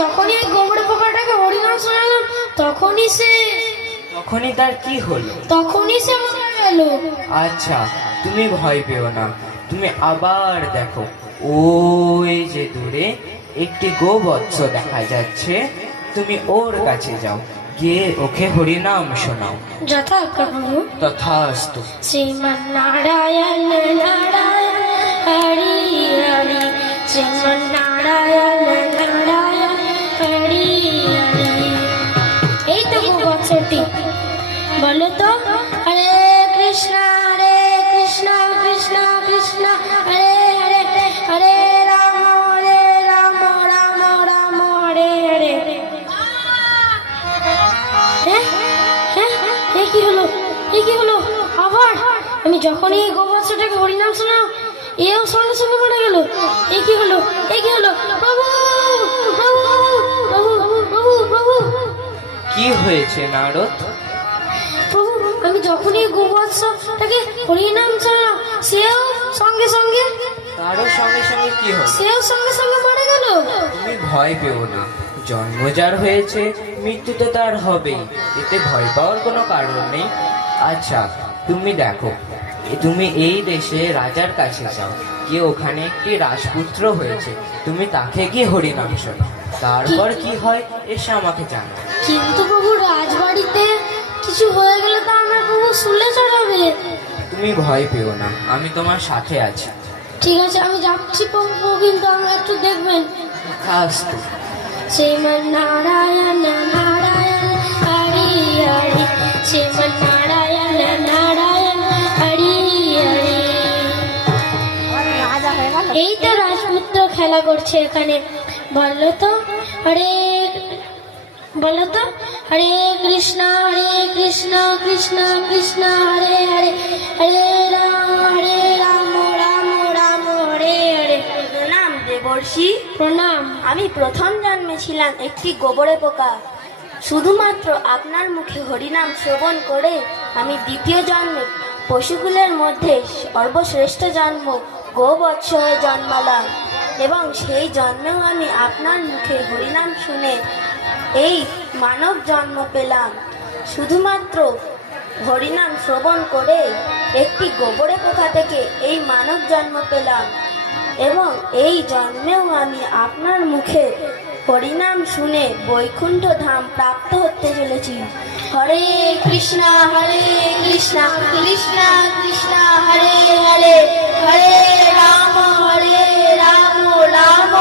যখনই এই গোবরে পোকাটাকে হরিনাম শোনালাম তখনই তার কি হলো? তখনই সে মারা গেল। আচ্ছা, তুমি ভয় পেও না, তুমি আবার দেখো ওই যে দূরে একটি গোবৎস দেখা যাচ্ছে, তুমি ওর কাছে যাও, গিয়ে ওকে হরিনাম শোনাও। যথাজ্ঞা প্রভু। তথাস্তু। শ্রীমন্নারায়ণ নারায়ণ হরি হরি, শ্রীমন্নারায়ণ নারায়ণ হরি হরি। এই তো গোবৎসটি, বলো তো হরে কৃষ্ণ কৃষ্ণ কৃষ্ণ হরে হরে, হরে রাম রাম রাম হরে হরে। কি হলো আবার? আমি যখনই এই গোবৎসটাকে হরিনাম শোনাও, এও সঙ্গে সঙ্গে মরে গেল। কি হলো প্রভু প্রভু প্রভু প্রভু প্রভু। কি হয়েছে নারদ? প্রভু, আমি যখনই গোবৎসটাকে হরিনাম শোনাও, সেও সঙ্গে সঙ্গে তারও সঙ্গে সঙ্গে কি হলো? সেও সঙ্গে সঙ্গে মরে গেল। তুমি ভয় পেও না, জন্ম যার হয়েছে মৃত্যু তো তার হবেই, এতে ভয় পাওয়ার কোনো কারণ নেই। আচ্ছা, তুমি দেখো, তুমি এই দেশে রাজার কাছে যাও, গিয়ে ওখানে একটি রাজপুত্র হয়েছে, তুমি তাকে গিয়ে হরিনাম শোনাও, তারপর কি হয় এসে আমাকে জানো। কিন্তু প্রভু, রাজবাড়িতে কিছু হয়ে গেলে তো আমার প্রভু শুলে চড়াবে। তুমি ভয় পেও না, আমি তোমার সাথে আছি। ঠিক আছে, আমি যাচ্ছি প্রভু, কিন্তু আমার একটু দেখবেন। আস্তু। শ্রীমন্নারায়ণ নারায়ণ হরি হরি, শ্রীমন্নারায়ণ নারায়ণ হরি হরি। এই তো রাজপুত্র খেলা করছে এখানে। বলো তো হরে কৃষ্ণ কৃষ্ণ কৃষ্ণ হরে হরে, হরে রাম রাম রাম হরে হরে। প্রণাম দেবর্ষি। প্রণাম। আমি প্রথম জন্মেছিলাম একটি গোবরে পোকা। শুধুমাত্র আপনার মুখে হরিনাম শ্রবণ করে আমি দ্বিতীয় জন্মে পশুকুলের মধ্যে সর্বশ্রেষ্ঠ জন্ম গোবৎস হয়ে জন্মালাম, এবং সেই জন্মেও আমি আপনার মুখে হরিনাম শুনে এই মানব জন্ম পেলাম। শুধুমাত্র হরিনাম শ্রবণ করে একটি গোবরে পোকা থেকে এই মানব জন্ম পেলাম, এবং এই জন্মেও আমি আপনার মুখে হরিনাম শুনে বৈকুণ্ঠ ধাম প্রাপ্ত হতে চলেছি। হরে কৃষ্ণ কৃষ্ণ কৃষ্ণ হরে হরে, হরে রাম রাম রাম